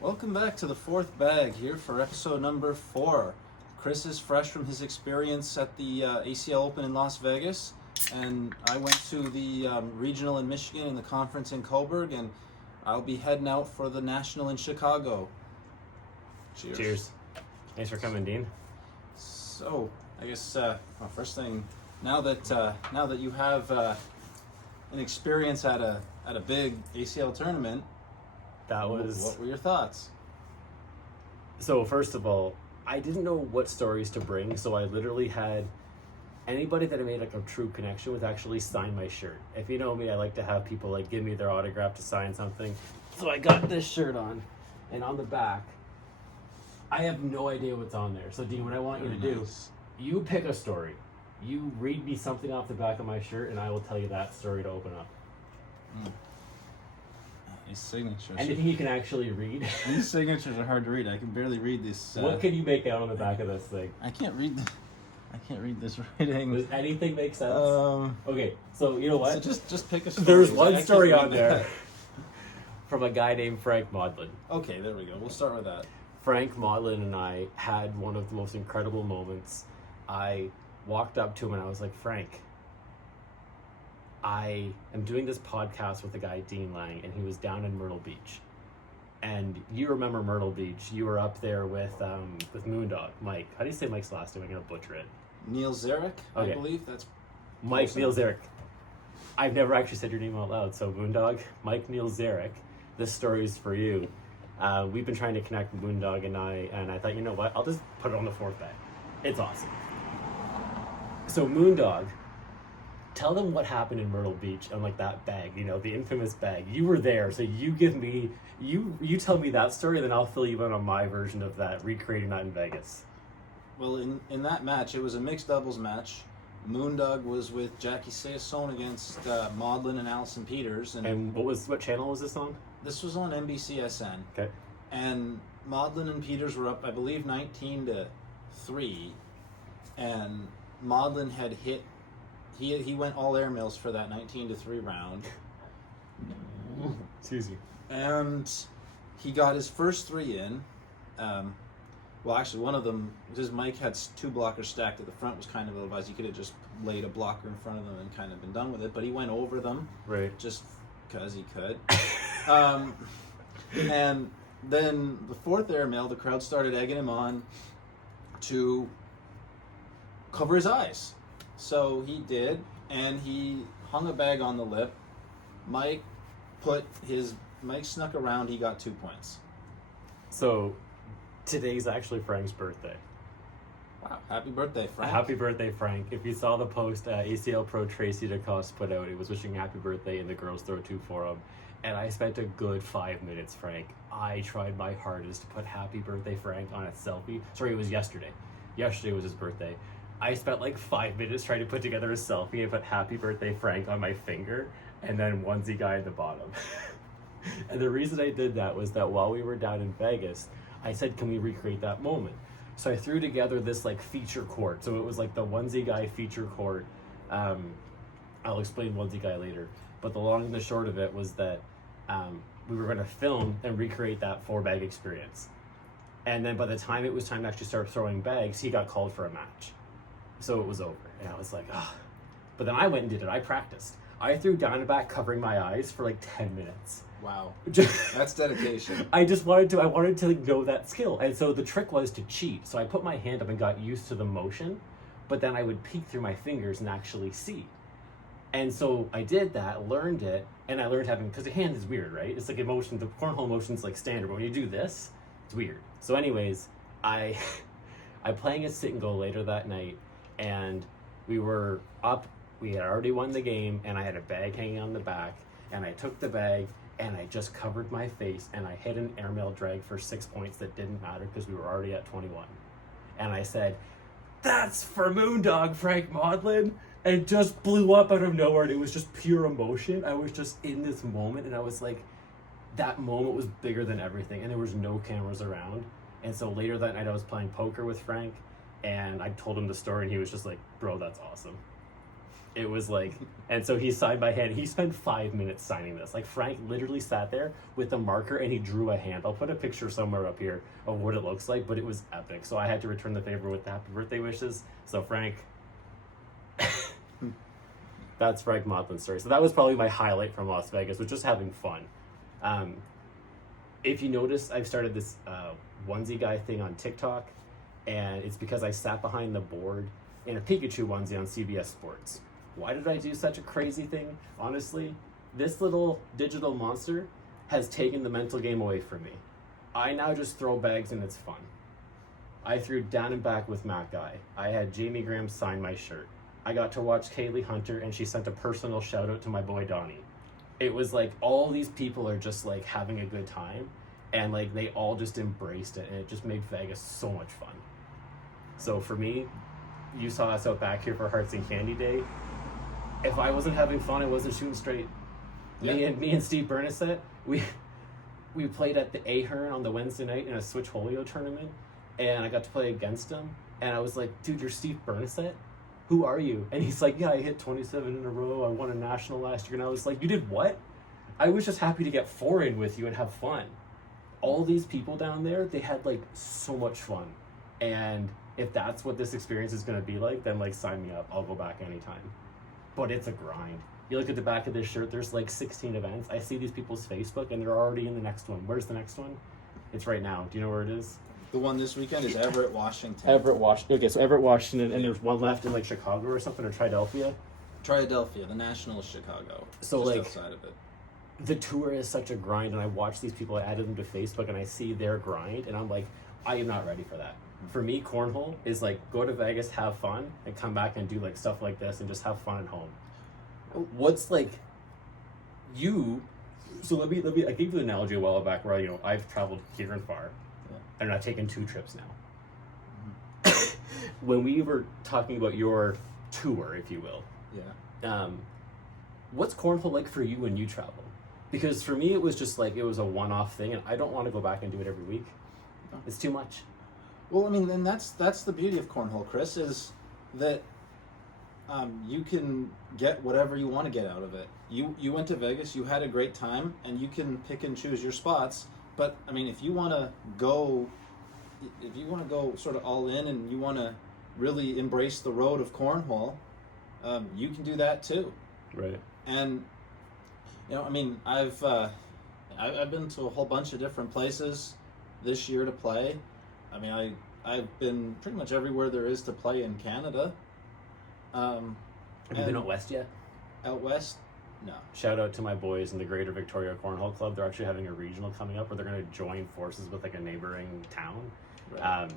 Welcome back to the fourth bag here for episode number 4. Chris is fresh from his experience at the ACL Open in Las Vegas, and I went to the regional in Michigan and the conference in Coburg, and I'll be heading out for the national in Chicago. Cheers. Cheers. Thanks for coming, Dean. So, I guess first thing, now that you have an experience at a big ACL tournament, what were your thoughts? So first of all, I didn't know what stories to bring, so I literally had anybody that I made like a true connection with actually sign my shirt. If you know me, I like to have people like give me their autograph to sign something. So I got this shirt on, and on the back, I have no idea what's on there. So Dean, what I want you to do, you pick a story. You read me something off the back of my shirt, and I will tell you that story to open up. His signatures. Anything you can actually read. These signatures are hard to read. I can barely read this. What can you make out on the back of this thing? I can't read this writing. Does anything make sense? Okay, so you know what? So just pick a story. There's one story on there from a guy named Frank Maudlin. Okay, there we go. We'll start with that. Frank Maudlin and I had one of the most incredible moments. I walked up to him and I was like, Frank, I am doing this podcast with the guy Dean Lang, and he was down in Myrtle Beach. And you remember Myrtle Beach? You were up there with Moondog, Mike. How do you say Mike's last name? I'm gonna butcher it. Neil Zarek, okay. I believe that's Mike Neil Zarek. I've never actually said your name out loud. So Moondog, Mike Neil Zarek. This story is for you. We've been trying to connect Moondog and I thought, you know what? I'll just put it on the fourth bag. It's awesome. So Moondog, tell them what happened in Myrtle Beach on like that bag, you know, the infamous bag. You were there, so you tell me that story, and then I'll fill you in on my version of that, recreating that in Vegas. Well, in that match, it was a mixed doubles match. Moondog was with Jackie Sayasone against Maudlin and Allison Peters. And what channel was this on? This was on NBCSN. Okay. And Maudlin and Peters were up, I believe, 19-3, and Maudlin had hit. He went all airmails for that 19-3 round. Excuse me. And he got his first 3 in. Well, actually, one of them, his Mike had 2 blockers stacked at the front, was kind of ill-advised. He could have just laid a blocker in front of them and kind of been done with it. But he went over them, right? Just because he could. And then the 4th airmail, the crowd started egging him on to cover his eyes. So he did, and he hung a bag on the lip. Mike snuck around, he got 2 points. So today's actually Frank's birthday. Wow, happy birthday, Frank. Happy birthday, Frank. If you saw the post ACL Pro Tracy DeCoste put out, it was wishing happy birthday in the Girls Throw 2 forum. And I spent a good 5 minutes, Frank. I tried my hardest to put happy birthday, Frank, on a selfie. Sorry, it was yesterday. Yesterday was his birthday. I spent like 5 minutes trying to put together a selfie and put happy birthday Frank on my finger and then onesie guy at the bottom. And the reason I did that was that while we were down in Vegas, I said, can we recreate that moment? So I threw together this like feature court. So it was like the onesie guy feature court. I'll explain onesie guy later. But the long and the short of it was that we were going to film and recreate that 4-bag experience. And then by the time it was time to actually start throwing bags, he got called for a match. So it was over, and I was like, ah. But then I went and did it. I practiced. I threw down and back covering my eyes for like 10 minutes. Wow. That's dedication. I wanted to know that skill. And so the trick was to cheat. So I put my hand up and got used to the motion, but then I would peek through my fingers and actually see. And so I did that, learned it, and I learned having, because the hand is weird, right? It's like emotion, the cornhole motion is like standard, but when you do this, it's weird. So anyways, I'm playing a sit and go later that night, and we were up, we had already won the game, and I had a bag hanging on the back, and I took the bag, and I just covered my face, and I hit an airmail drag for 6 points that didn't matter because we were already at 21. And I said, that's for Moondog, Frank Maudlin. And it just blew up out of nowhere, and it was just pure emotion. I was just in this moment, and I was like, that moment was bigger than everything, and there was no cameras around. And so later that night I was playing poker with Frank, and I told him the story, and he was just like, bro, that's awesome. It was like, and so he signed my hand. He spent 5 minutes signing this. Like Frank literally sat there with a marker and he drew a hand. I'll put a picture somewhere up here of what it looks like, but it was epic. So I had to return the favor with the happy birthday wishes. So Frank, that's Frank Mothlin's story. So that was probably my highlight from Las Vegas, was just having fun. If you notice, I've started this onesie guy thing on TikTok, and it's because I sat behind the board in a Pikachu onesie on CBS Sports. Why did I do such a crazy thing? Honestly, this little digital monster has taken the mental game away from me. I now just throw bags and it's fun. I threw down and back with Matt Guy. I had Jamie Graham sign my shirt. I got to watch Kaylee Hunter and she sent a personal shout out to my boy Donnie. It was like all these people are just like having a good time, and like they all just embraced it, and it just made Vegas so much fun. So for me, you saw us out back here for Hearts and Candy Day. If I wasn't having fun, I wasn't shooting straight. Yeah. Me and Steve Bernasette, we played at the Ahern on the Wednesday night in a Switch Holio tournament, and I got to play against him, and I was like, dude, you're Steve Bernasette? Who are you? And he's like, yeah, I hit 27 in a row. I won a national last year. And I was like, you did what? I was just happy to get 4 in with you and have fun. All these people down there, they had like so much fun. And if that's what this experience is going to be like, then like sign me up. I'll go back anytime. But it's a grind. You look at the back of this shirt, there's like 16 events. I see these people's Facebook and they're already in the next one. Where's the next one? It's right now. Do you know where it is? The one this weekend is Everett, Washington. Okay, so Everett, Washington, and there's one left in like Chicago or something, or Triadelphia. Triadelphia, the National is Chicago. So just like outside of it. The tour is such a grind, and I watch these people, I added them to Facebook, and I see their grind, and I'm like, I am not ready for that. For me, cornhole is like go to Vegas, have fun, and come back and do like stuff like this and just have fun at home. What's like you? So let me. I gave you the analogy a while back where I've traveled here and far, and I've taken 2 trips now. When we were talking about your tour, if you will, what's cornhole like for you when you travel? Because for me, it was just like it was a one-off thing, and I don't want to go back and do it every week. It's too much. Well, I mean, and that's the beauty of cornhole, Chris, is that you can get whatever you want to get out of it. You went to Vegas, you had a great time, and you can pick and choose your spots. But I mean, if you want to go sort of all in, and you want to really embrace the road of cornhole, you can do that too. Right. And I mean, I've been to a whole bunch of different places this year to play. I mean, I've been pretty much everywhere there is to play in Canada. Have you been out west yet? Out west? No. Shout out to my boys in the Greater Victoria Cornhole Club. They're actually having a regional coming up where they're going to join forces with like a neighboring town. Right.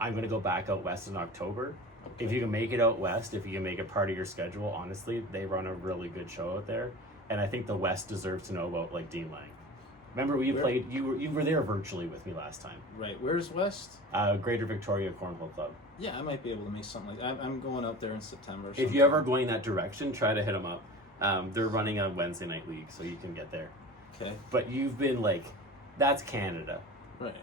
I'm going to go back out west in October. Okay. If you can make it out west, if you can make it part of your schedule, honestly, they run a really good show out there. And I think the West deserves to know about like Dean Lang. Remember when you were there virtually with me last time. Right. Where's West? Greater Victoria Cornhole Club. Yeah, I might be able to make something like that. I'm going out there in September. If you're ever going that direction, try to hit them up. They're running a Wednesday night league, so you can get there. Okay. But you've been like, that's Canada. Right.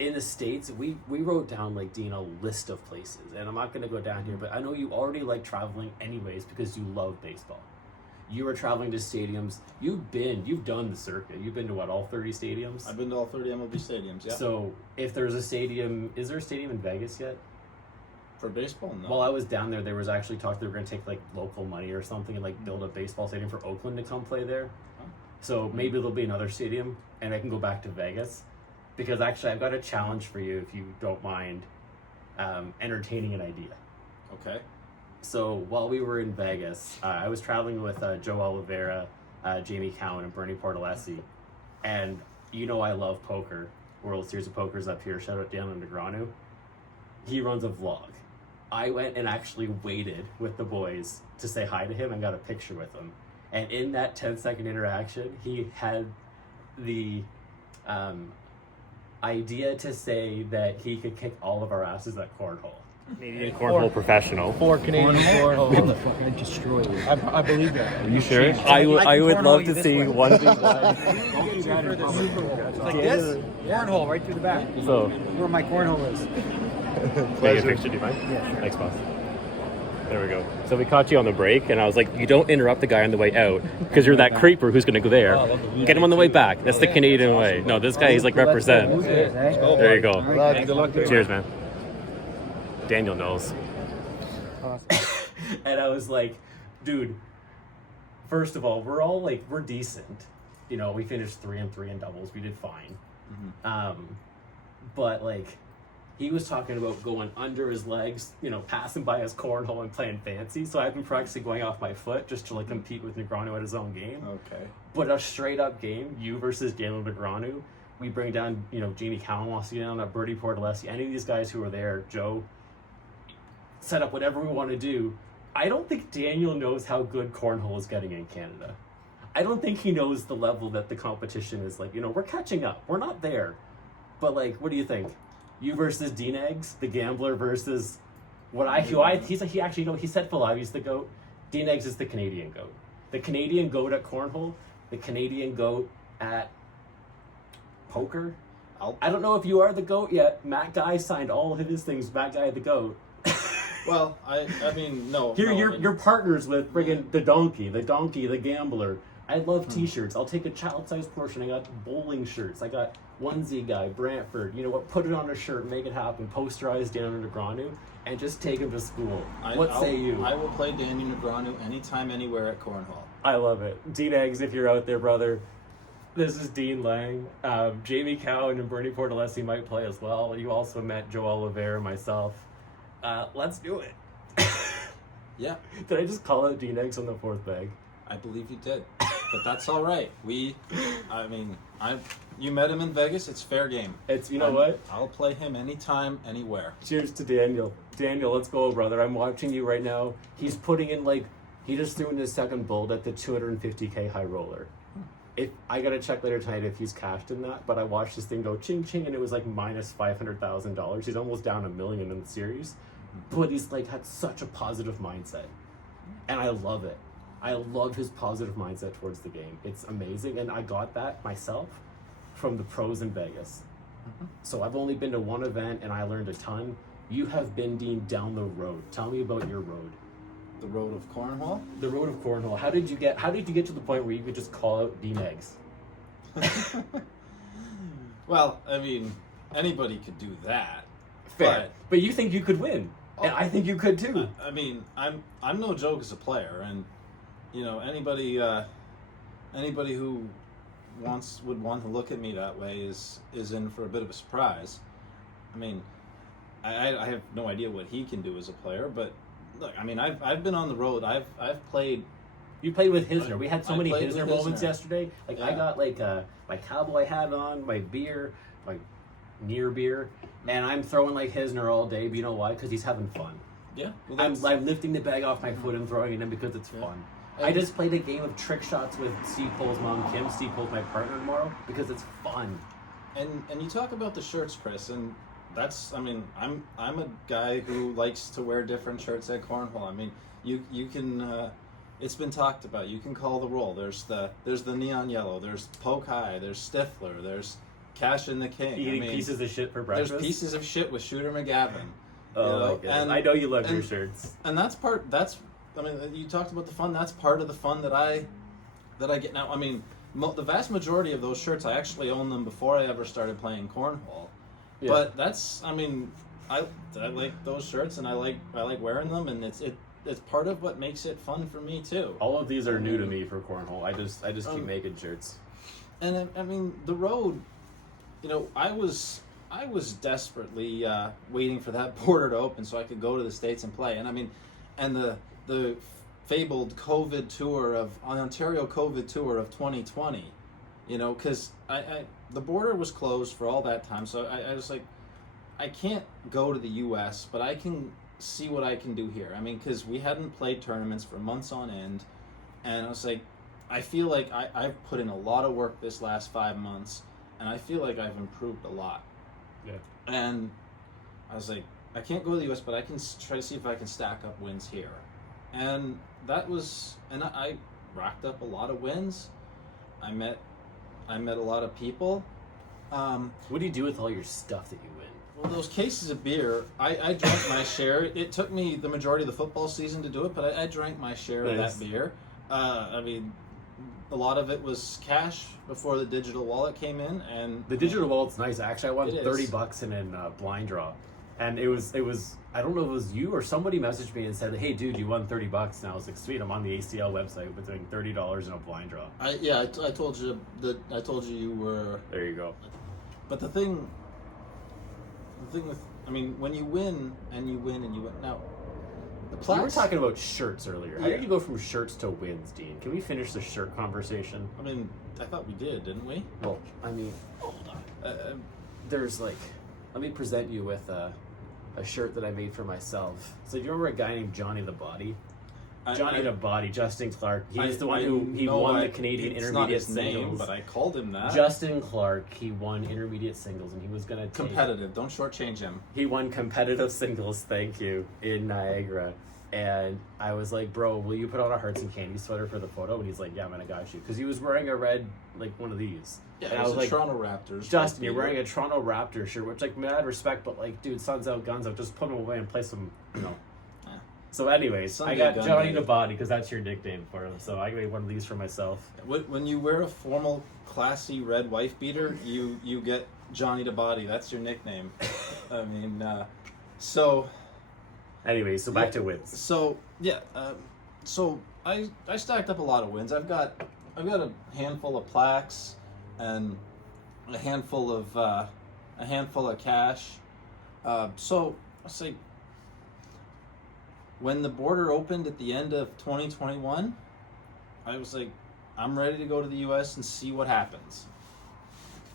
In the States, we wrote down, like, Dean, a list of places. And I'm not going to go down here, but I know you already like traveling anyways because you love baseball. You were traveling to stadiums. You've done the circuit. You've been to what, all 30 stadiums? I've been to all 30 MLB stadiums, yeah. So if there's a stadium, is there a stadium in Vegas yet? For baseball, no. While I was down there was actually talk they were going to take like local money or something and like build a baseball stadium for Oakland to come play there. Oh. So maybe there'll be another stadium and I can go back to Vegas. Because actually I've got a challenge for you if you don't mind entertaining an idea. Okay. So while we were in Vegas, I was traveling with Joe Oliveira, Jamie Cowan, and Bernie Portalessi. And I love poker. World Series of Poker's up here. Shout out Dan Negreanu. He runs a vlog. I went and actually waited with the boys to say hi to him and got a picture with him. And in that 10-second interaction, he had the idea to say that he could kick all of our asses at cornhole. Canadian cornhole professional. For Canadian cornhole. I'm fucking destroy you. I believe that. Are you sure? I would love to see one big line. It's like this? Cornhole right through the back. So where my cornhole is. Take a picture, do you mind? Yeah, sure. Thanks, boss. There we go. So we caught you on the break, and I was like, you don't interrupt the guy on the way out because you're that creeper who's going to go there. Get him on the way back. That's the Canadian way. No, this guy, he's like represent. There you go. Cheers, man. Daniel knows. And I was like, dude, first of all, we're decent. You know, we finished 3-3 in doubles. We did fine. But like, he was talking about going under his legs, you know, passing by his cornhole and playing fancy. So I've been practicing going off my foot just to like compete with Negreanu at his own game. Okay. But a straight up game, you versus Daniel Negreanu, we bring down, you know, Jamie Cowan wants to get down, Bertie Portalessi, any of these guys who are there, Joe, set up whatever we want to do. I don't think Daniel knows how good cornhole is getting in Canada. I don't think he knows the level that the competition is like. You know, we're catching up. We're not there. But like, what do you think? You versus DNEGS, the gambler versus he said Falavi's the GOAT. DNEGS is the Canadian GOAT. The Canadian GOAT at cornhole, the Canadian GOAT at poker. I don't know if you are the GOAT yet. Matt Guy signed all of his things. Matt Guy the GOAT. Well, I mean, no. You're partners with friggin' the donkey, the gambler. I love t-shirts. I'll take a child-sized portion. I got bowling shirts. I got onesie guy, Brantford. You know what? Put it on a shirt, make it happen. Posterize Daniel Negreanu, and just take him to school. What say you? I will play Daniel Negreanu anytime, anywhere at cornhole. I love it. DNEGS, if you're out there, brother. This is Dean Lang. Jamie Cowan and Bernie Portalessi might play as well. You also met Joe Oliveira, myself. Let's do it. Yeah. Did I just call it DNEGS on the fourth bag? I believe you did. But that's all right. You met him in Vegas. It's fair game. You know what? I'll play him anytime, anywhere. Cheers to Daniel. Daniel, let's go, brother. I'm watching you right now. He's putting in he just threw in his second bolt at the 250K high roller. I gotta check later tonight if he's cashed in that, but I watched this thing go ching ching and it was like minus $500,000. He's almost down $1 million in the series. But he's had such a positive mindset. And I love it. I love his positive mindset towards the game. It's amazing. And I got that myself from the pros in Vegas. So I've only been to one event and I learned a ton. You have been, Dean, down the road. Tell me about your road. The road of cornhole? The road of cornhole. How did you get to the point where you could just call out DNEGS? Well, I mean, anybody could do that. Fair. But you think you could win. And I think you could too. I mean, I'm no joke as a player, and you know, anybody who would want to look at me that way is in for a bit of a surprise. I mean, I have no idea what he can do as a player, but look, I mean, I've been on the road. I've played. You played with Hisner. We had so many played Hisner with moments Hisner. yesterday. Yeah. I got my cowboy hat on, my beer, my near beer, and I'm throwing Hisner all day. But you know why? Because he's having fun. Yeah. Well, I'm lifting the bag off my foot and throwing it in because it's fun. I just played a game of trick shots with Steve Pole's mom, Kim. Steve Pole's my partner tomorrow because it's fun. And you talk about the shirts, Chris, and that's, I mean, I'm a guy who likes to wear different shirts at cornhole. I mean, you can it's been talked about. You can call the roll. There's the neon yellow. There's poke high. There's Stifler. There's Cash in the King. Eating pieces of shit for breakfast. There's pieces of shit with Shooter McGavin. Oh, and I know you love your shirts. And I mean, you talked about the fun. That's part of the fun that I get now. I mean, the vast majority of those shirts, I actually own them before I ever started playing cornhole. Yeah. But that's, I mean, I like those shirts and I like wearing them, and it's part of what makes it fun for me too. All of these are new to me for cornhole. I just keep making shirts. And I mean, the road, you know, I was desperately waiting for that border to open so I could go to the States and play. And I mean, and the fabled Ontario COVID tour of 2020, you know, because the border was closed for all that time. So I was like, I can't go to the U.S., but I can see what I can do here. I mean, because we hadn't played tournaments for months on end. And I was like, I feel like I've put in a lot of work this last 5 months, and I feel like I've improved a lot. Yeah. And I was like, I can't go to the U.S., but I can try to see if I can stack up wins here. And I racked up a lot of wins. I met a lot of people. What do you do with all your stuff that you win? Well, those cases of beer, I drank my share. It took me the majority of the football season to do it, but I drank my share of Nice. that beer. I mean, a lot of it was cash before the digital wallet came in, and The digital wallet's nice. Actually, I won It is. $30 in a blind draw, and it was. I don't know if it was you or somebody messaged me and said, "Hey, dude, you won $30." And I was like, "Sweet, I'm on the ACL website with doing $30 in a blind draw." I told you that you were. There you go. But the thing with, I mean, when you win and you win and you win. Now, the We plaques. were talking about shirts earlier. How Yeah. did you go from shirts to wins, Dean? Can we finish the shirt conversation? I mean, I thought we did, didn't we? Well, I mean, Hold on. there's like, let me present you with a shirt that I made for myself. So do you remember a guy named Johnny the Body? Johnny the Body, Justin Clark. He's the one who won the Canadian it's intermediate not his singles. name, but I called him that. Justin Clark, he won intermediate singles, and he was gonna take, Competitive. Don't shortchange him. he won competitive singles. Thank you, in Niagara. And I was like, bro, will you put on a Hearts and Candy sweater for the photo? And he's like, yeah, man, I got you, because he was wearing a red, like one of these. Yeah, and it I was a like, Toronto Raptors. Justin, you're wearing a Toronto Raptors shirt, which, like, mad respect, but, like, dude, sun's out, guns out, just put them away and play some, you know. Yeah. So, anyways, Sunday I got gun Johnny day. the Body because that's your nickname for him. So I made one of these for myself. When you wear a formal, classy red wife beater, you get Johnny the Body. That's your nickname. I mean, so. Anyway, so back to wins. So yeah, so I stacked up a lot of wins. I've got a handful of plaques and a handful of cash. So I'll say when the border opened at the end of 2021, I was like, I'm ready to go to the U.S. and see what happens.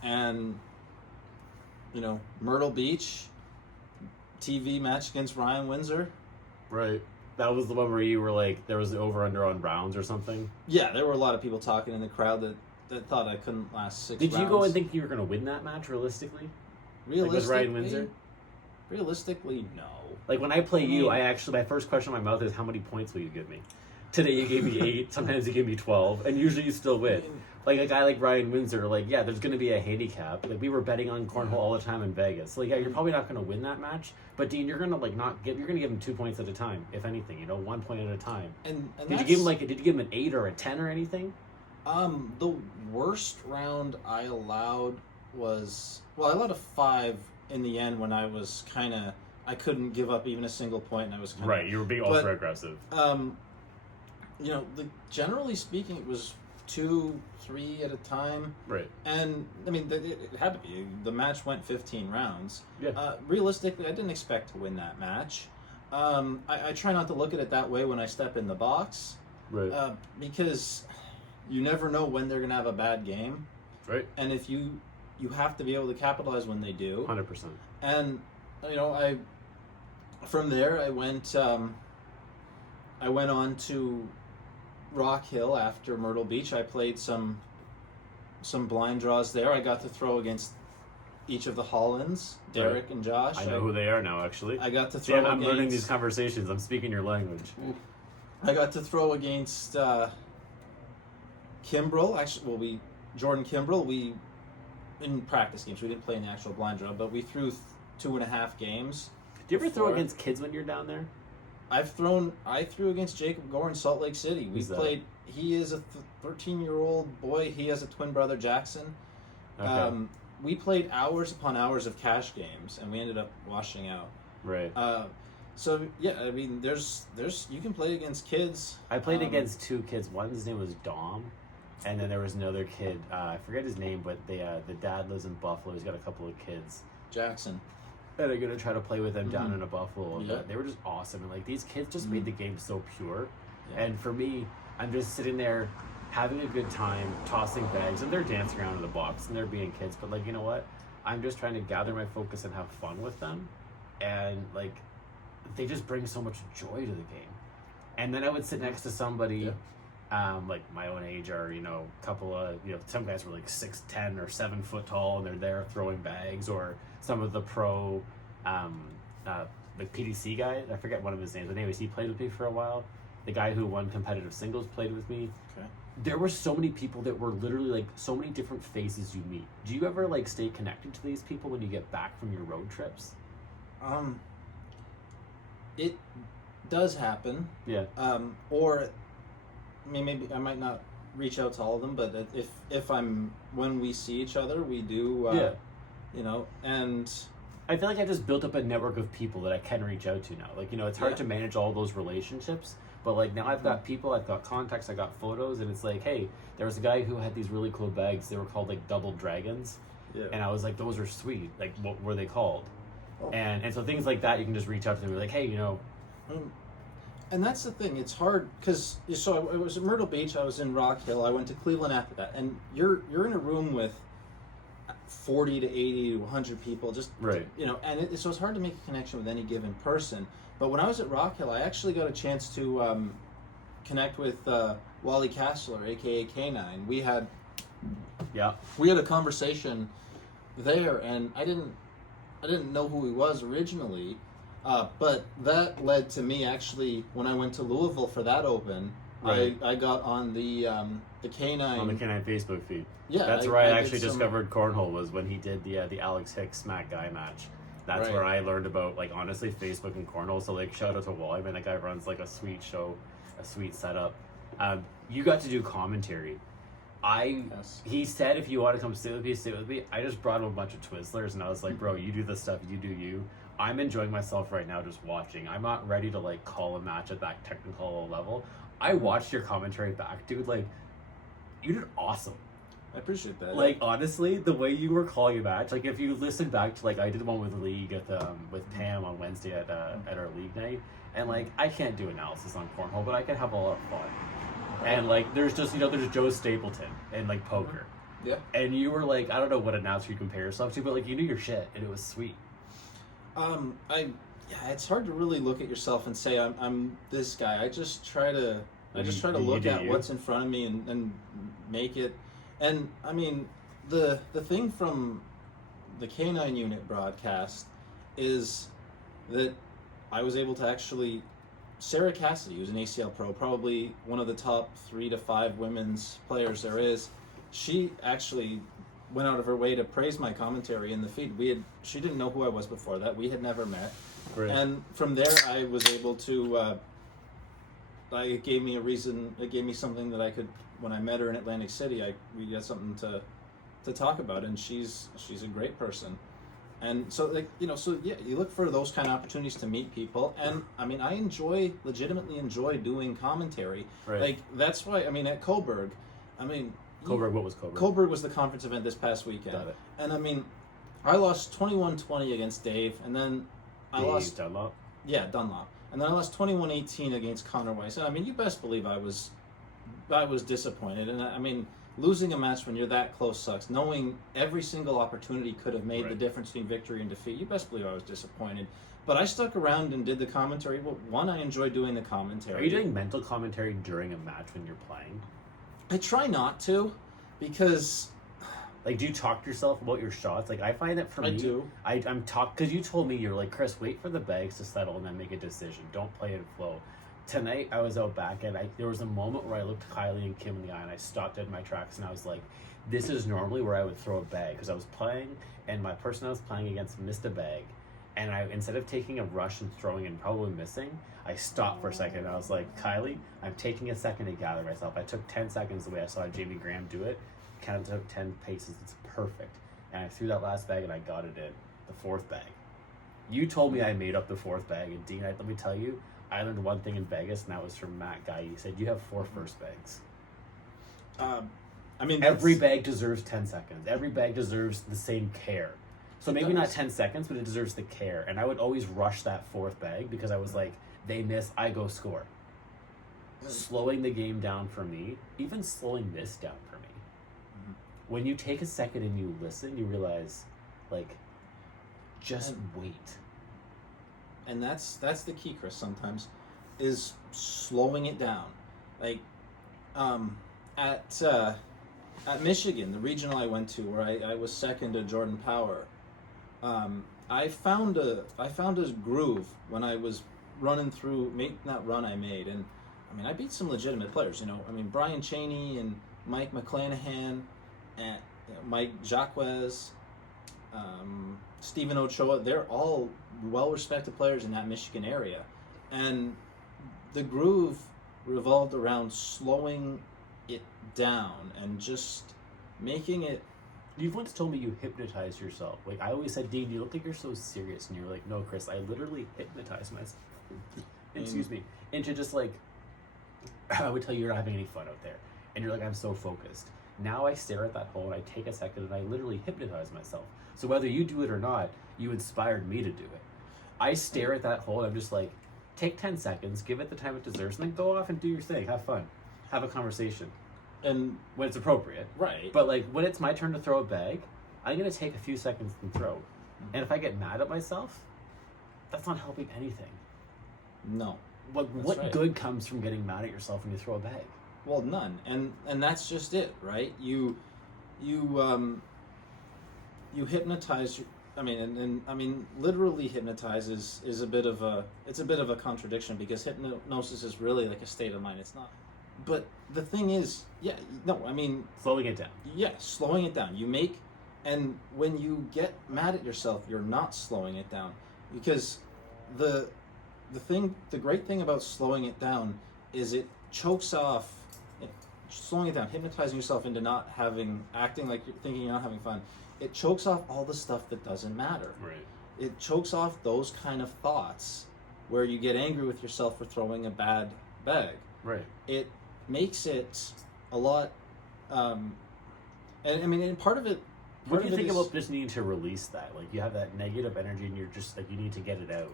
And Myrtle Beach, TV match against Ryan Windsor. Right. That was the one where you were like, there was the over-under on rounds or something. Yeah, there were a lot of people talking in the crowd that thought I couldn't last 6 Did rounds. you go and think you were going to win that match realistically? Like with Ryan Windsor? Realistically, no. Like when I play you, my first question in my mouth is, how many points will you give me? Today you gave me 8, sometimes you give me 12, and usually you still win. Like a guy like Ryan Windsor, like, yeah, there's going to be a handicap. Like we were betting on cornhole all the time in Vegas. Like, yeah, you're probably not going to win that match, but Dean, you're going to you're going to give him 2 points at a time, if anything, 1 point at a time. And did you give him an 8 or a 10 or anything? The worst round I allowed was, I allowed a 5 in the end when I was I couldn't give up even a single point, and I was right. You were being ultra aggressive. Generally speaking, it was 2, 3 at a time. Right. And I mean, it had to be. The match went 15 rounds. Yeah. Realistically, I didn't expect to win that match. I try not to look at it that way when I step in the box. Right. Because you never know when they're gonna have a bad game. Right. And if you have to be able to capitalize when they do. 100%. And from there I went on to Rock Hill after Myrtle Beach. I played some blind draws there. I got to throw against each of the Hollands, Derek and Josh. I know who they are now, actually. I got to throw I'm learning these conversations. I'm speaking your language. I got to throw against Kimbrell. Actually, Jordan Kimbrell. We in practice games. We didn't play in the actual blind draw, but we threw 2.5 games. Do you ever throw against kids when you're down there? I threw against Jacob Gore in Salt Lake City. We played. He is a 13-year-old boy. He has a twin brother, Jackson. Okay. We played hours upon hours of cash games, and we ended up washing out. Right. So yeah, I mean, there's you can play against kids. I played against 2 kids. One's name was Dom, and then there was another kid. I forget his name, but the dad lives in Buffalo. He's got a couple of kids. Jackson. And I'm gonna try to play with them down in a Buffalo. Yeah. They were just awesome, and like these kids just made the game so pure. Yeah. And for me, I'm just sitting there having a good time, tossing bags, and they're dancing around in the box, and they're being kids. But like, you know what? I'm just trying to gather my focus and have fun with them, and like, they just bring so much joy to the game. And then I would sit next to somebody, like my own age, or a couple of some guys were like 6'10" or 7 foot tall, and they're there throwing bags, or some of the pro, like PDC guy. I forget one of his names, but anyways, he played with me for a while. The guy who won competitive singles played with me. Okay. there were so many people that were literally like so many different faces you meet. Do you ever like stay connected to these people when you get back from your road trips? It does happen. Yeah. Or I mean, maybe I might not reach out to all of them, but if when we see each other, we do. You know, and I feel like I just built up a network of people that I can reach out to now. Like, you know, it's hard to manage all those relationships, but like now I've got people, I've got contacts, I got photos, and it's like, hey, there was a guy who had these really cool bags. They were called like double dragons, and I was like, those are sweet. Like, what were they called? And so things like that, you can just reach out to them and be like, hey, you know. And that's the thing, it's hard because so I was at Myrtle Beach, I was in Rock Hill, I went to Cleveland after that, and you're in a room with 40 to 80 to 100 people, just you know, and so it's hard to make a connection with any given person. But when I was at Rock Hill, I actually got a chance to connect with Wally Castler, aka K9. We had a conversation there, and I didn't know who he was originally, but that led to me actually when I went to Louisville for that Open. I got on the K9 on the K9 Facebook feed. Yeah, that's where I actually discovered cornhole, was when he did the Alex Hicks Smack Guy match. That's where I learned about, like, honestly, Facebook and cornhole. So like, shout out to Wally, man. That guy runs like a sweet show, a sweet setup. You got to do commentary. He said if you want to come sit with me. I just brought him a bunch of Twizzlers and I was like, bro, you do the stuff, you do you. I'm enjoying myself right now just watching. I'm not ready to like call a match at that technical level. I watched your commentary back, dude. Like, you did awesome. I appreciate that. Like, honestly, the way you were calling a match, like, if you listen back to, like, I did one with League with Pam on Wednesday at our league night, and like, I can't do analysis on cornhole, but I can have a lot of fun. And like, there's just, you know, there's Joe Stapleton and like poker. Yeah. And you were like, I don't know what announcer you compare yourself to, but like, you knew your shit, and it was sweet. It's hard to really look at yourself and say I'm this guy. I just try to look at what's in front of me and make it. And I mean, the thing from the K9 unit broadcast is that I was able to actually, Sarah Cassidy, who's an ACL pro, probably one of the top 3 to 5 women's players there is, she actually went out of her way to praise my commentary in the feed. She didn't know who I was before that. We had never met. Right. And from there I was able to, it gave me a reason, it gave me something that I could, when I met her in Atlantic City, we got something to talk about, and she's a great person. And so, like, you know, so yeah, you look for those kind of opportunities to meet people, and I mean, I legitimately enjoy doing commentary. Right. Like, that's why, I mean, at Coburg, Coburg, what was Coburg? Coburg was the conference event this past weekend. Got it. And I mean, I lost 21-20 against Dave, and then I lost Dunlop. Yeah, Dunlop. And then I lost 21-18 against Connor Weiss. And I mean, you best believe I was disappointed. And I mean, losing a match when you're that close sucks. Knowing every single opportunity could have made the difference between victory and defeat, you best believe I was disappointed. But I stuck around and did the commentary. Well, one, I enjoy doing the commentary. Are you doing mental commentary during a match when you're playing? I try not to, because... Like, do you talk to yourself about your shots? Like, I find that for me... I do. I'm because you told me, you're like, Chris, wait for the bags to settle and then make a decision. Don't play it in flow. Tonight, I was out back, and there was a moment where I looked Kylie and Kim in the eye, and I stopped dead in my tracks, and I was like, this is normally where I would throw a bag, because I was playing, and my person I was playing against missed a bag, and instead of taking a rush and throwing and probably missing, I stopped for a second, and I was like, Kylie, I'm taking a second to gather myself. I took 10 seconds the way I saw Jamie Graham do it. Kind of took 10 paces. It's perfect. And I threw that last bag, and I got it in. The fourth bag. You told me I made up the fourth bag, and Dean, let me tell you, I learned one thing in Vegas, and that was from Matt Guy. He said, you have 4 first bags. I mean, every bag deserves 10 seconds. Every bag deserves the same care. So maybe not 10 seconds, but it deserves the care. And I would always rush that fourth bag because I was like, they miss, I go score. Slowing the game down for me, even slowing this down for me. When you take a second and you listen, you realize, like, just wait. And that's the key, Chris, sometimes, is slowing it down. Like, at Michigan, the regional I went to, where I was second to Jordan Power, I found a groove when I was running through, that run I made, and I mean, I beat some legitimate players. You know, I mean, Brian Cheney and Mike McClanahan, and Mike Jacques, Stephen Ochoa. They're all well-respected players in that Michigan area, and the groove revolved around slowing it down and just making it. You've once told me you hypnotized yourself. Like, I always said, Dean, you look like you're so serious. And you're like, no, Chris, I literally hypnotized myself. Excuse me. Into just like, I would tell you you're not having any fun out there. And you're like, I'm so focused. Now I stare at that hole and I take a second and I literally hypnotize myself. So whether you do it or not, you inspired me to do it. I stare at that hole and I'm just like, take 10 seconds, give it the time it deserves, and then go off and do your thing. Have fun. Have a conversation. And when it's appropriate. Right. But like when it's my turn to throw a bag, I'm going to take a few seconds and throw. And if I get mad at myself, that's not helping anything. No. What right. good comes from getting mad at yourself when you throw a bag? Well, none. And that's just it, right? You hypnotize. I mean, literally hypnotize is a bit of a contradiction, because hypnosis is really like a state of mind. It's not. But the thing is, slowing it down. Yeah, slowing it down. And when you get mad at yourself, you're not slowing it down, because the great thing about slowing it down is it chokes off. Slowing it down, hypnotizing yourself into acting like you're thinking you're not having fun. It chokes off all the stuff that doesn't matter. Right. It chokes off those kind of thoughts where you get angry with yourself for throwing a bad bag. Right. It makes it a lot, and part of it. What do you think about just needing to release that? Like, you have that negative energy and you're just like, you need to get it out.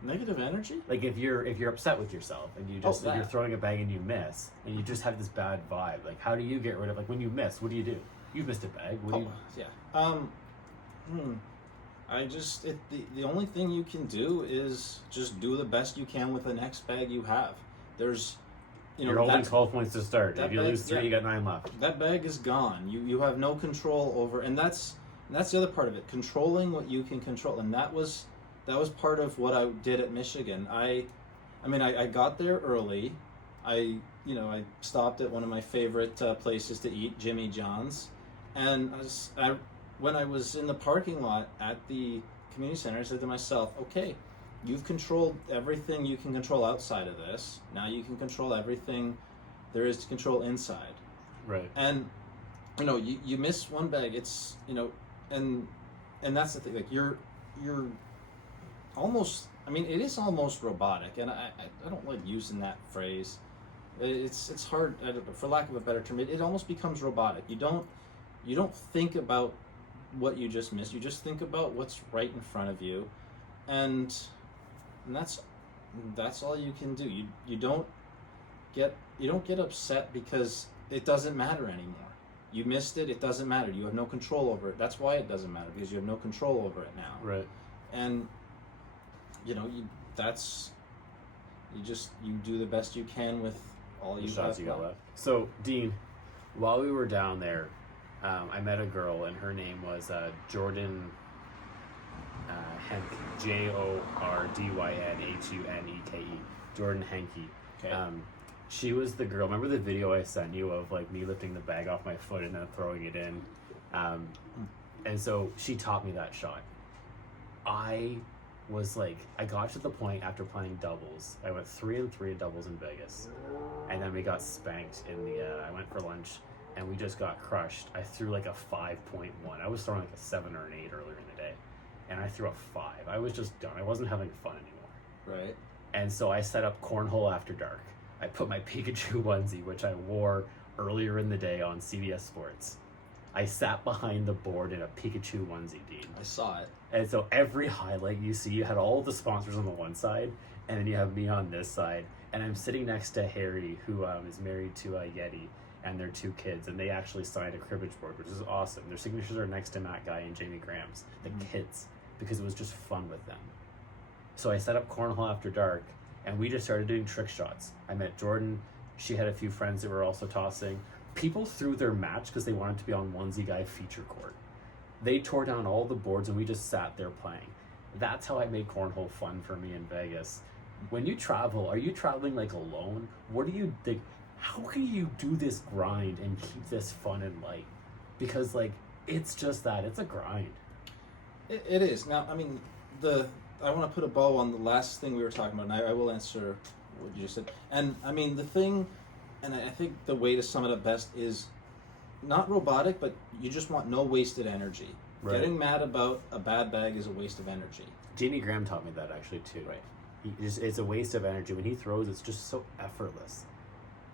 Negative energy? Like, if you're upset with yourself and you just you're throwing a bag and you miss and you just have this bad vibe, like, how do you get rid of, like, when you miss, what do you do? You've missed a bag. What do you? Yeah. The only thing you can do is just do the best you can with the next bag you have. There's, you're holding 12 points to start. If you lose 3, you got 9 left. That bag is gone. You have no control over, and that's the other part of it. Controlling what you can control, and that was part of what I did at Michigan. I got there early. I stopped at one of my favorite places to eat, Jimmy John's, and when I was in the parking lot at the community center, I said to myself, okay, you've controlled everything you can control outside of this. Now you can control everything there is to control inside. Right. And you miss one bag, it's and that's the thing. Like you're almost. It is almost robotic, and I don't like using that phrase. It's hard, for lack of a better term. It almost becomes robotic. You don't think about what you just missed. You just think about what's right in front of you, and that's all you can do. You don't get upset because it doesn't matter anymore. You missed it. It doesn't matter. You have no control over it. That's why it doesn't matter, because you have no control over it now. Right. And you do the best you can with all you shots have you got left. So, Dean, while we were down there, I met a girl, and her name was Jordan Henke, JORDYNHUNEKE, Jordan Henke. Okay. She was the girl. Remember the video I sent you of like me lifting the bag off my foot and then throwing it in? And so she taught me that shot. I got to the point after playing doubles. I went 3-3 in doubles in Vegas, and then we got spanked in the. I went for lunch, and we just got crushed. I threw like a 5.1. I was throwing like a 7 or an 8 earlier in the day, and I threw a 5. I was just done. I wasn't having fun anymore. Right. And so I set up cornhole after dark. I put my Pikachu onesie, which I wore earlier in the day on CBS Sports. I sat behind the board in a Pikachu onesie, Dean. I saw it. And so every highlight you see, you had all the sponsors on the one side, and then you have me on this side. And I'm sitting next to Harry, who is married to Yeti, and their 2 kids. And they actually signed a cribbage board, which is awesome. Their signatures are next to Matt Guy and Jamie Graham's, the kids, because it was just fun with them. So I set up cornhole after dark, and we just started doing trick shots. I met Jordan. She had a few friends that were also tossing. People threw their match because they wanted to be on Onesie Guy feature court. They tore down all the boards, and we just sat there playing. That's how I made cornhole fun for me in Vegas. When you travel, are you traveling like alone? What do you think? How can you do this grind and keep this fun and light? Because like it's just that it's a grind. It is. Now, I mean, I want to put a bow on the last thing we were talking about, and I will answer what you just said. And I mean, the thing, and I think the way to sum it up best is not robotic, but you just want no wasted energy. Right. Getting mad about a bad bag is a waste of energy. Jamie Graham taught me that actually too. Right. It's a waste of energy. When he throws, it's just so effortless.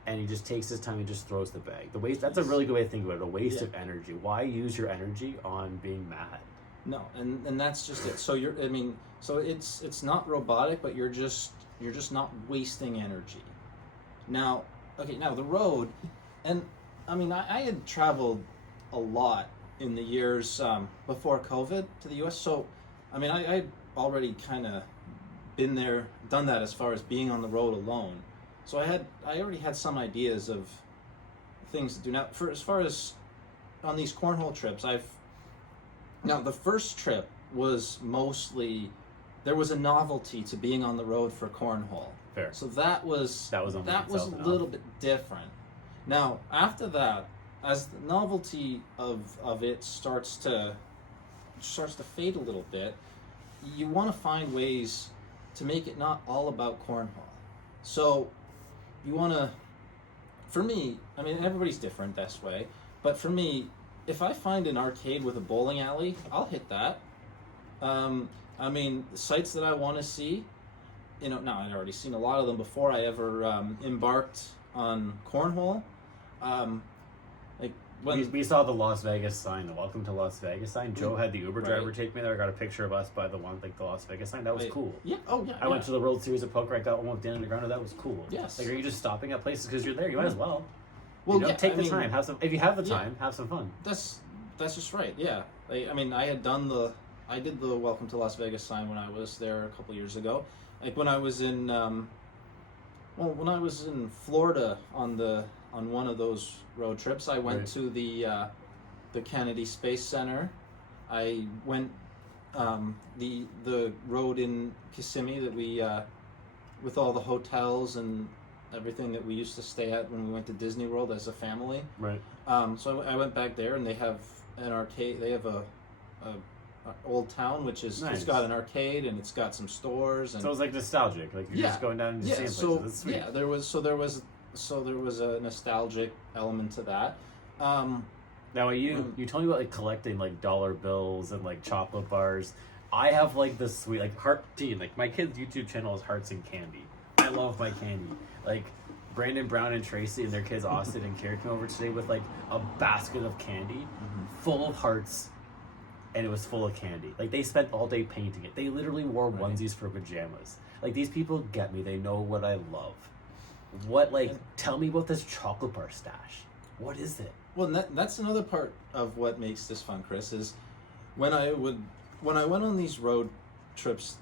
And he just takes his time and just throws the bag. The waste, that's a really good way to think about it, a waste of energy. Why use your energy on being mad? No, and that's just it. So it's not robotic, but you're just not wasting energy. Now, the road, and I mean, I had traveled a lot in the years before COVID to the U.S. So, I mean, I already kind of been there, done that as far as being on the road alone. So I already had some ideas of things to do. Now, as far as on these cornhole trips, now the first trip was mostly, there was a novelty to being on the road for cornhole. Fair. So that was a little bit different. Now after that, as the novelty of it starts to fade a little bit, you want to find ways to make it not all about cornhole. So you want to, for me, I mean, everybody's different this way, but for me, if I find an arcade with a bowling alley, I'll hit that. I mean, sites that I want to see, now I'd already seen a lot of them before I ever embarked on cornhole. We saw the Las Vegas sign, the Welcome to Las Vegas sign. Joe had the Uber driver take me there. I got a picture of us by the one, like the Las Vegas sign. That was cool. Yeah. Oh yeah. I went to the World Series of Poker. I got one with Dan Negreanu. That was cool. Yes. Like, are you just stopping at places because you're there? You might as well. Well, take the time. Have some. If you have the time, have some fun. That's just right. Yeah. I mean, I did the Welcome to Las Vegas sign when I was there a couple years ago. Like when I was in, when I was in Florida on one of those road trips, I went to the Kennedy Space Center. I went the road in Kissimmee that we with all the hotels and everything that we used to stay at when we went to Disney World as a family. Right. So I went back there, and they have an arcade. They have a Old Town, which is nice. It's got an arcade and it's got some stores. And so it was like nostalgic, like you're just going down and just seeing places. That's sweet. Yeah, there was a nostalgic element to that. Now, you told me about like collecting like dollar bills and like chocolate bars. I have like this sweet like like my kid's YouTube channel is Hearts and Candy. I love my candy. Like Brandon Brown and Tracy and their kids Austin and Kara came over today with like a basket of candy full of hearts, and it was full of candy. Like they spent all day painting it. They literally wore onesies for pajamas. Like these people get me. They know what I love. Tell me about this chocolate bar stash. What is it? Well, that's another part of what makes this fun, Chris, is when I went on these road trips,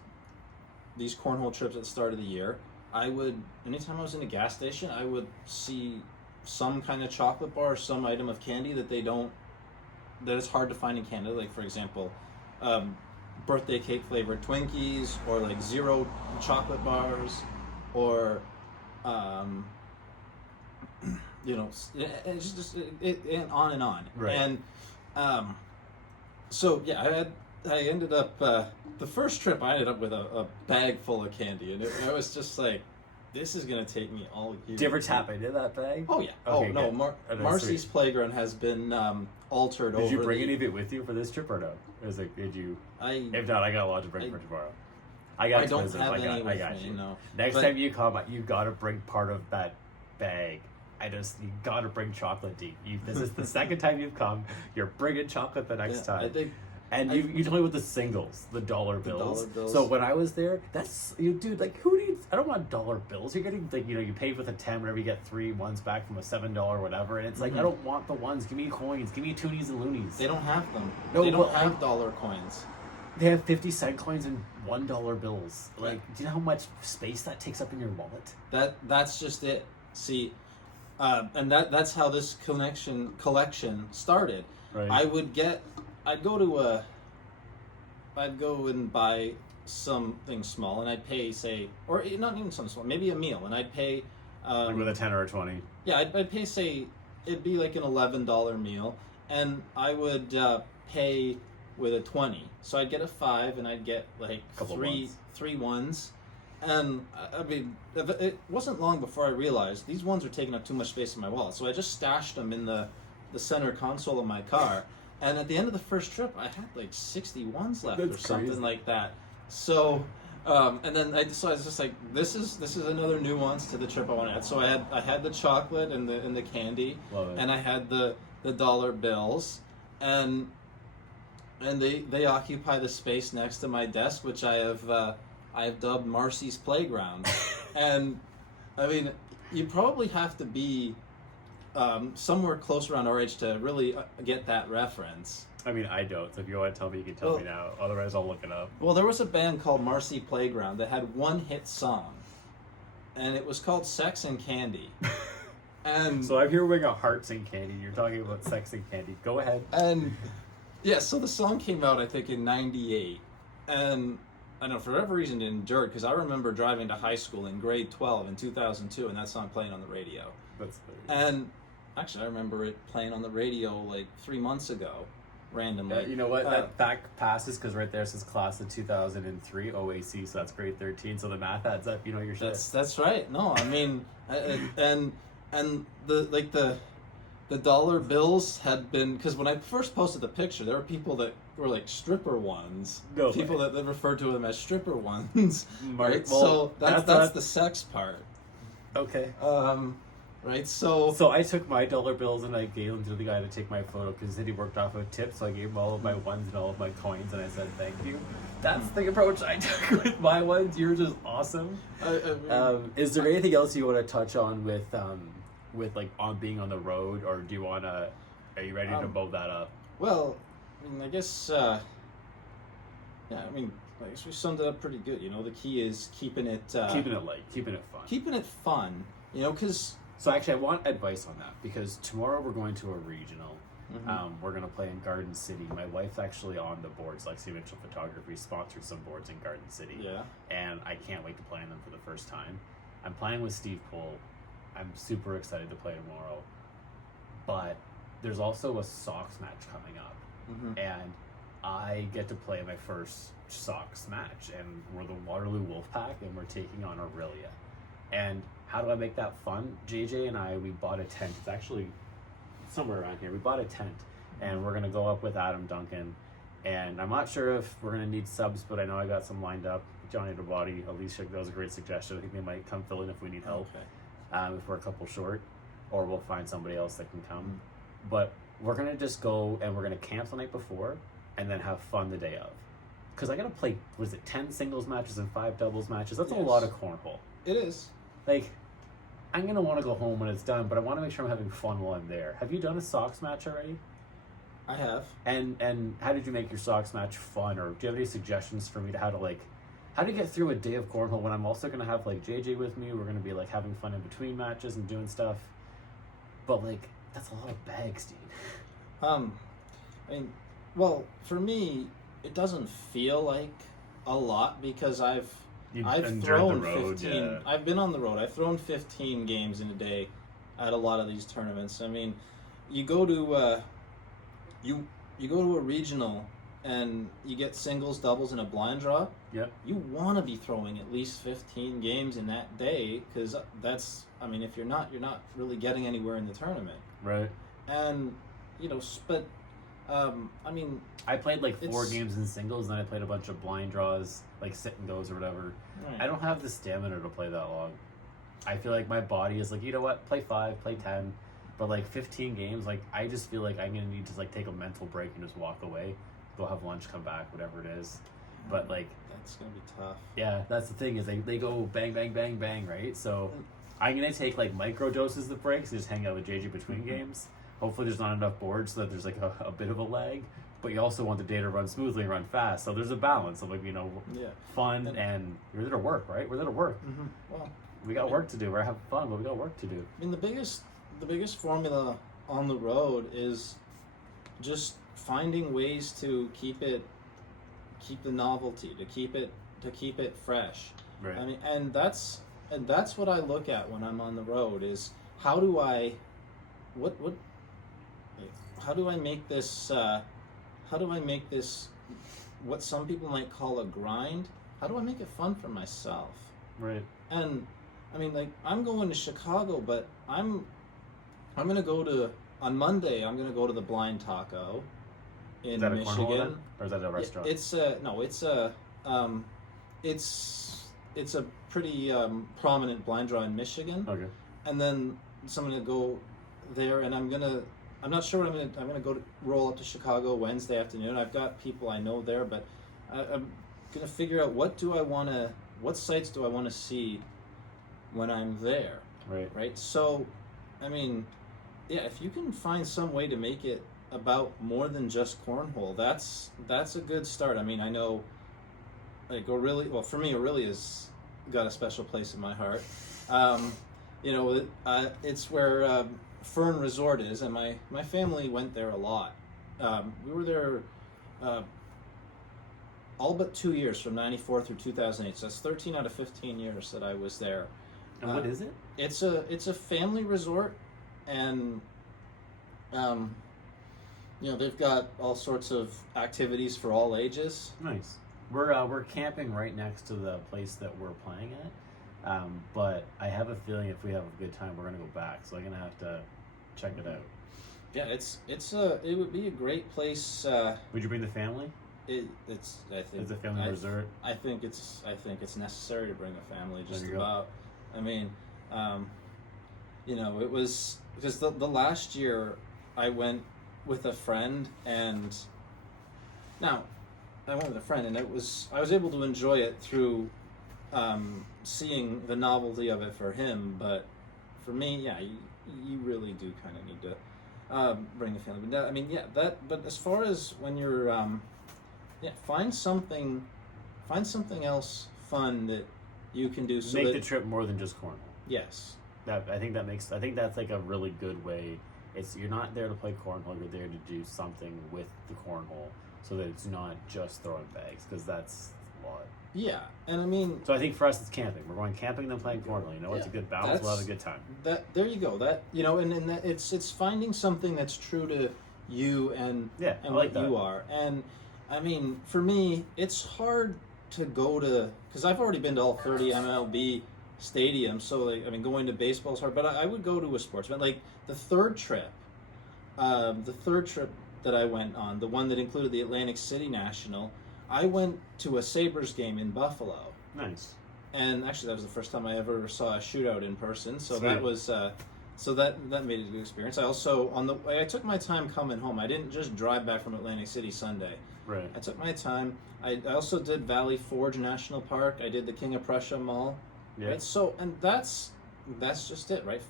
these cornhole trips at the start of the year, anytime I was in a gas station, I would see some kind of chocolate bar or some item of candy that it's hard to find in Canada. Like, for example, birthday cake flavored Twinkies, or like zero chocolate bars, or it's just and on and on. Right. And so yeah, I ended up the first trip. I ended up with a bag full of candy, and I was just like, this is gonna take me all year. Did you ever tap into that bag? Oh yeah. Okay, no, Marcy's playground has been altered. Did you bring any of it with you for this trip or no? Did you? If not, I got a lot to bring for tomorrow. I don't have any with me. No. Next time you come, you gotta bring part of that bag. You gotta bring chocolate, D. This is the second time you've come. You're bringing chocolate the next time. You told me with the singles, the dollar bills. So when I was there, dude, like who needs? I don't want dollar bills. You're getting like you pay with a 10 whenever you get 3 ones back from a $7 whatever, and it's like I don't want the ones. Give me coins. Give me toonies and loonies. They don't have them. No, they don't have dollar coins. They have 50-cent coins and $1 bills. Like, do you know how much space that takes up in your wallet? That's just it. See, and that's how this collection started. Right. I'd go and buy something small, and I'd pay, say, or not even something small, maybe a meal, and I'd pay. Like with a 10 or a 20. Yeah, I'd pay, say, it'd be like an $11 meal, and I would pay with a 20. So I'd get a 5, and I'd get like three ones. And I mean, it wasn't long before I realized these ones are taking up too much space in my wallet. So I just stashed them in the center console of my car. And at the end of the first trip, I had like 60 ones left. That's or something crazy. like that. So, and then I was just like, this is another nuance to the trip I want to add. So I had the chocolate and the candy, Love it. and I had the dollar bills, and they occupy the space next to my desk, which I have dubbed Marcy's Playground. And I mean, you probably have to be somewhere close around our age to really get that reference. I mean, I don't. So if you want to tell me, you can tell me now. Otherwise, I'll look it up. Well, there was a band called Marcy Playground that had one hit song, and it was called Sex and Candy. And So I'm hearing a hearts and candy. You're talking about sex and candy. Go ahead. and yeah, so the song came out, I think, in '98, and I don't know, for whatever reason it endured, because I remember driving to high school in grade 12 in 2002, and that song playing on the radio. That's And actually, I remember it playing on the radio like 3 months ago, randomly. you know what? That fact passes because right there it says class of 2003 OAC, so that's grade 13. So the math adds up. You know your shit. That's right. No, I mean, and the dollar bills had been, because when I first posted the picture, there were people that were like stripper ones. No people way. that they referred to them as stripper ones. Right. Well, So that's not- the sex part. Okay. Right. So So I took my dollar bills and I gave them to the guy to take my photo because he said he worked off a tip. So I gave him all of my ones and all of my coins, and I said thank you. That's the approach I took with my ones. Yours is awesome. I mean, Is there anything else you want to touch on with like on being on the road, or do you want to? Are you ready to blow that up? well, I mean, I guess. Yeah. I mean, I guess we summed it up pretty good. You know, the key is keeping it Keeping it light, keeping it fun. keeping it fun. You know, because. So actually, I want advice on that because tomorrow we're going to a regional. We're going to play in Garden City. My wife's actually on the boards, like Mitchell Photography sponsored some boards in Garden City. Yeah. And I can't wait to play on them for the first time. I'm playing with Steve Poole. I'm super excited to play tomorrow. But there's also a Sox match coming up. And I get to play my first Sox match. And we're the Waterloo Wolfpack, and we're taking on Aurelia. And how do I make that fun? JJ and I, we bought a tent. It's actually somewhere around here. We bought a tent, and we're going to go up with Adam Duncan. And I'm not sure if we're going to need subs, but I know I got some lined up. Johnny DeBody, Alicia, that was a great suggestion. I think they might come fill in if we need help. Okay. If we're a couple short, or we'll find somebody else that can come. But we're going to just go, and we're going to camp the night before, and then have fun the day of. Because I got to play, 10 singles matches and 5 doubles matches? That's a Yes. lot of cornhole. It is. Like, I'm going to want to go home when it's done, but I want to make sure I'm having fun while I'm there. Have you done a Sox match already? I have. And how did you make your Sox match fun? Or do you have any suggestions for me to how to get through a day of cornhole when I'm also going to have, like, JJ with me? We're going to be, like, having fun in between matches and doing stuff. But, like, that's a lot of bags, dude. I mean, well, for me, it doesn't feel like a lot because I've endured thrown the road, 15. yeah. I've been on the road. I've thrown 15 games in a day at a lot of these tournaments. I mean, you go to you go to a regional and you get singles, doubles, and a blind draw. Yep. You want to be throwing at least 15 games in that day because that's. I mean, if you're not really getting anywhere in the tournament. Right. And you know, but I mean, I played like 4 It's- games in singles, and then I played a bunch of blind draws, like sit and goes or whatever. right. I don't have the stamina to play that long. I feel like my body is like, you know what, play 5, play 10, but like 15 games, like I just feel like I'm gonna need to like take a mental break and just walk away, go have lunch, come back, whatever it is. But like, That's gonna be tough. yeah, that's the thing is they go bang, bang, bang, bang, right? So I'm gonna take like micro doses of breaks and just hang out with JJ between games. Hopefully there's not enough boards so that there's like a bit of a lag, but you also want the day to run smoothly and run fast. So there's a balance of like, you know, Yeah. fun and we're there to work, right? We're there to work. Well, We got work to do. We're having fun, but we got work to do. I mean, the biggest formula on the road is just finding ways to keep it keep the novelty, to keep it fresh. Right. I mean, and that's what I look at when I'm on the road is how do I make this what some people might call a grind? How do I make it fun for myself? Right. And I mean, like, I'm going to Chicago, but I'm gonna go to on Monday. I'm gonna go to the Blind Taco in Is that a Michigan. cornhole then? Or is that a restaurant? It's a pretty prominent blind draw in Michigan. Okay. And then so I'm gonna go there, and I'm not sure what I'm gonna go to roll up to Chicago Wednesday afternoon. I've got people I know there, but I'm gonna figure out what sites do I want to see when I'm there. Right. So, I mean, yeah, if you can find some way to make it about more than just cornhole, that's a good start. I mean, I know, like, for me, Aurelia's got a special place in my heart. It's where Fern Resort is, and my family went there a lot. We were there all but 2 years, from 94 through 2008. So that's 13 out of 15 years that I was there. And what is it? It's a family resort, and they've got all sorts of activities for all ages. Nice. We're camping right next to the place that we're playing at, but I have a feeling if we have a good time, we're gonna go back. So I'm gonna have to check it out. Yeah, it would be a great place. Would you bring the family? It's a family resort. I think it's necessary to bring a family. Just There you about. Go. I mean, it was because the last year I went with a friend, and now I went with a friend, and I was able to enjoy it through seeing the novelty of it for him. But for me, yeah, you really do kind of need to bring a family. But But as far as when you're find something else fun that you can do. So make the trip more than just cornhole. Yes. I think that's like a really good way. You're not there to play cornhole. You're there to do something with the cornhole, so that it's not just throwing bags, because that's a lot. Yeah, and I mean. So I think for us, it's camping. We're going camping and then playing cornhole. It's a good balance. We'll have a good time. There you go. And that it's finding something that's true to you and what you are. And I mean, for me, it's hard to go to, because I've already been to all 30 MLB stadiums. So going to baseball is hard. But I would go to a sports event. Like the third trip that I went on, the one that included the Atlantic City National, I went to a Sabres game in Buffalo. Nice. And actually, that was the first time I ever saw a shootout in person. So Sweet. that was that made it a good experience. I also I took my time coming home. I didn't just drive back from Atlantic City Sunday. Right. I took my time. I also did Valley Forge National Park. I did the King of Prussia Mall. Yeah. Right? So, and that's just it, right?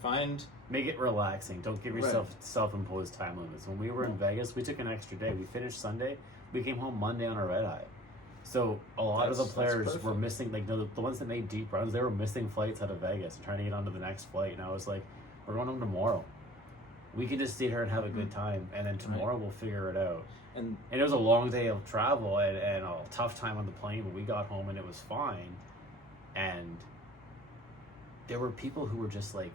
Make it relaxing. Don't give yourself self-imposed time limits. When we were in Vegas, we took an extra day. We finished Sunday. We came home Monday on a red eye. So a lot of the players were missing, like the ones that made deep runs, they were missing flights out of Vegas and trying to get onto the next flight. And I was like, we're going home tomorrow. We can just sit here and have a good time, and then tomorrow we'll figure it out. And it was a long day of travel and a tough time on the plane, but we got home and it was fine. And there were people who were just like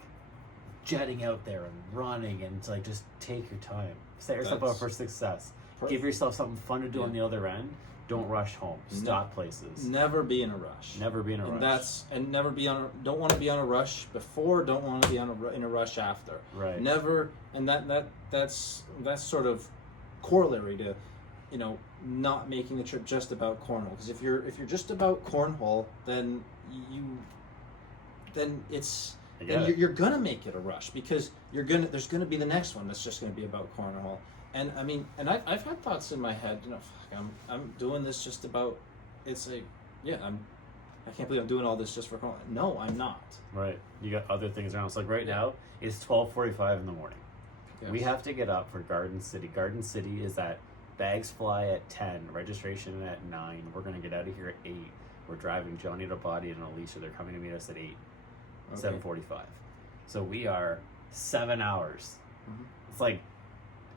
jetting out there and running, and it's like, just take your time. Set yourself up for success. Perfect. Give yourself something fun to do on the other end. Don't rush home. Stop places. Never be in a rush. Never be in a rush. Never be on. Don't want to be on a rush before. Don't want to be in a rush after. Right. Never. And that's sort of corollary to, not making the trip just about cornhole. Because if you're just about cornhole, then you're gonna make it a rush, because there's gonna be the next one that's just gonna be about cornhole. And I mean, and I've had thoughts in my head, I'm doing this just about, I can't believe I'm doing all this just for cornhole. No, I'm not. Right. You got other things around. So like right now, it's 12:45 in the morning. Yes. We have to get up for Garden City. Garden City is at bags fly at 10, registration at 9. We're gonna get out of here at 8. We're driving Johnny Dabadi and Alicia. They're coming to meet us at 8. 7:45. So we are 7 hours. Mm-hmm. It's like,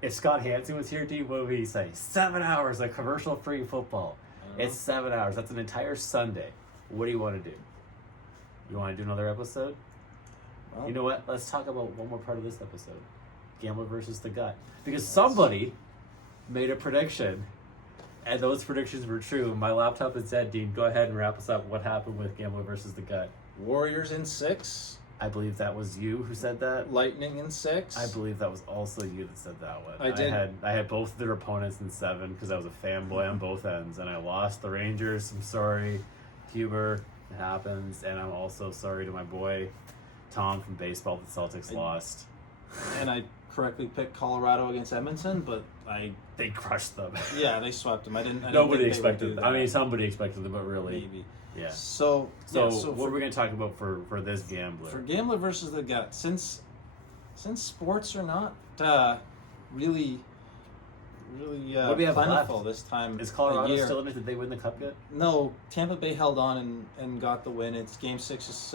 if Scott Hansen was here, Dean, what would he say? 7 hours of commercial-free football. It's 7 hours. That's an entire Sunday. What do you want to do? You want to do another episode? Well, You know what? Let's talk about one more part of this episode. Gambler versus the gut. Because somebody made a prediction, and those predictions were true. My laptop is dead, Dean. Go ahead and wrap us up. What happened with Gambler versus the gut? Warriors in 6. I believe that was you who said that. Lightning in 6. I believe that was also you that said that one. I did. I had both their opponents in 7 because I was a fanboy on both ends, and I lost the Rangers. I'm sorry, Huber. It happens, and I'm also sorry to my boy Tom from baseball. The Celtics lost, And I correctly picked Colorado against Edmonton, but they crushed them. they swept them. I didn't. Nobody think they would expected do them. that. I mean, somebody expected them, but really, Maybe. yeah. So what are we going to talk about for this gambler? For Gambler versus the gut, since sports are not really What do we have plentiful left? this time Is of Colorado year. still in it? Did they win the cup yet? No, Tampa Bay held on and got the win. It's Game 6 is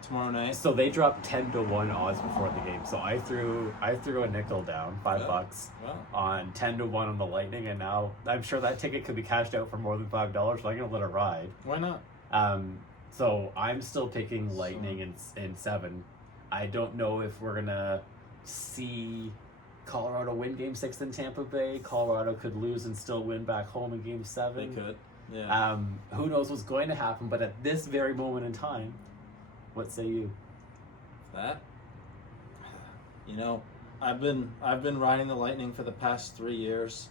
tomorrow night. So they dropped 10-1 odds before the game. So I threw a nickel down, $5 Wow. on 10-1 on the Lightning, and now I'm sure that ticket could be cashed out for more than $5. So I'm gonna let it ride. Why not? So I'm still picking Lightning in 7. I don't know if we're gonna see Colorado win Game 6 in Tampa Bay. Colorado could lose and still win back home in Game 7. They could. Yeah. Who knows what's going to happen? But at this very moment in time, what say you? That. I've been riding the Lightning for the past 3 years.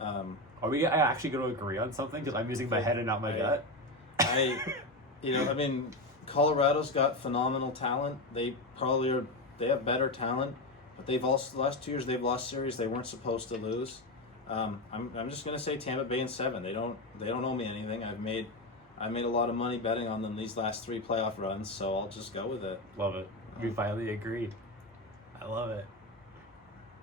Are we actually going to agree on something? Because I'm using my head and not my gut. Colorado's got phenomenal talent. They have better talent, but they've also the last 2 years they've lost series they weren't supposed to lose. I'm just gonna say Tampa Bay in 7. They don't owe me anything. I made a lot of money betting on them these last 3 playoff runs, so I'll just go with it. Love it. We finally agreed. I love it.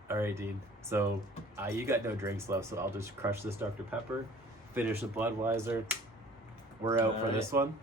All right, Dean. So you got no drinks left, so I'll just crush this Dr. Pepper, finish the Budweiser. We're out for this one.